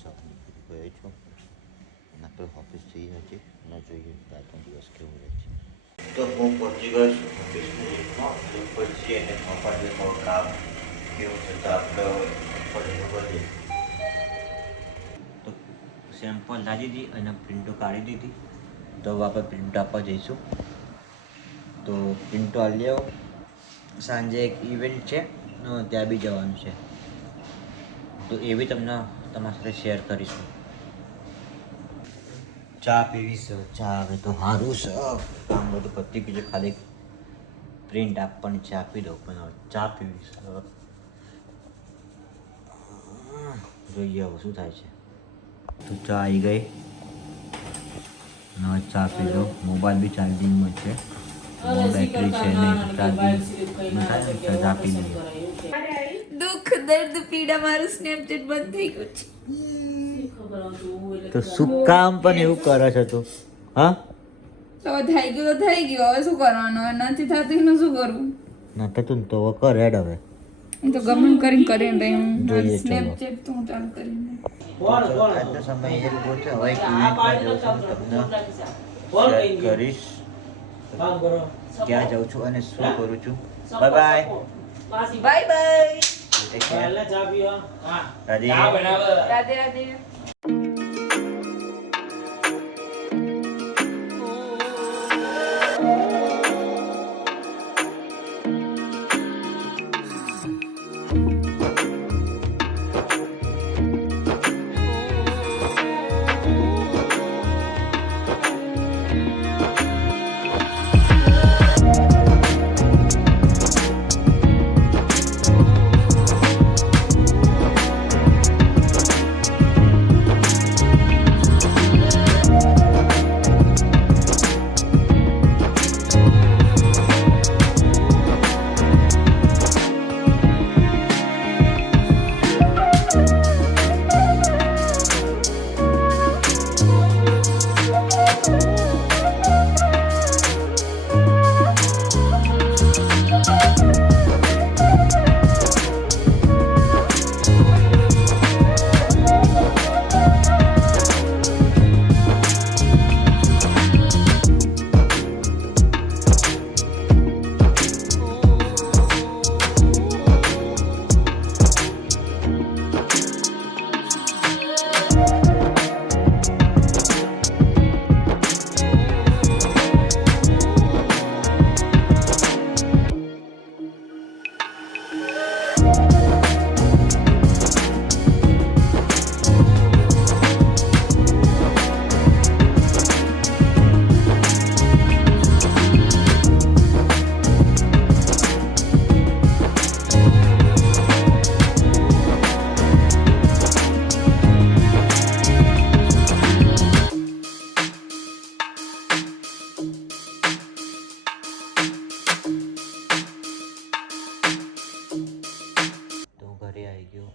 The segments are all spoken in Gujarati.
શોખની પૂરી ગયો છું અને આપણે ઓફિસ જઈએ હજી ન જોઈએ આજનો દિવસ કેવો રહે છે તો હું પહોંચી ગયો છું ઓફિસની ઉપર છીએ અને જે થોડું કામ કેવું છે તો આપણે તો સેમ્પલ લાવી દીધી અને પ્રિન્ટો કાઢી દીધી. તો આપણે પ્રિન્ટ આપવા જઈશું તો પ્રિન્ટો આવી આવો સાંજે એક ઇવેન્ટ છે ત્યાં બી જવાનું છે. તો એ બી તમને તમારા સાથે શેર કરીશું. ચા પીવી છે, ચા આવે તો સારું છે. આમ બધું પતી ગયું ખાલી પ્રિન્ટ આપવાની ચા પી દઉં, પણ ચા પીવી છે જોઈએ હવે શું થાય છે. તો ચા આવી ગઈ. ચા પી દો મોબાઈલ બી ચાર્જિંગમાં છે. બેટરી છે નહીં દુઃખ દર્દ પીડા મારું સ્નેપચેટ બંધ થઈ ગયું છે. તો શું કામ પણ એવું કરે છે તું? હા? તો થઈ ગયું તો થઈ ગયું. હવે શું કરવાનું? હવે નથી થતું એનું શું કરવું? ના તું તો હવે કર હેડ હવે. હું તો ગમન કરીને કરીને રહી હું. સ્નેપચેટ તો હું ચાલુ કરીને આજનો સમય એ રીતનો છે હવે એક ઇવેન્ટમાં જઉં છું તમને શેર કરીશ. ક્યાં જાઉં છું અને શું કરું છું? Bye bye bye bye Radhe. Radhe Radhe. ઘરે આવી ગયો.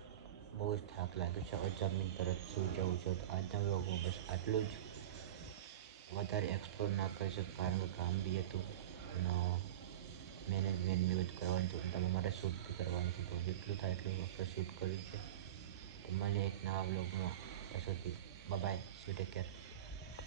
બહુ જ થાક લાગ્યો છે. હવે જમીન તરત સુઈ જવું છે. તો આજના વ્લોગમાં બસ આટલું જ. વધારે એક્સપ્લોર ના કરી શકું કારણ કે કામ બી હતું. અને મેનેજમેન્ટ બધું કરવાનું હતું. તમે મારે શૂટ બી કરવાનું હતું. તો જેટલું થાય એટલું આપણે શૂટ કર્યું છે. તો મને એક નવા વ્લોગમાં. પછી બાય સી ટેક કેર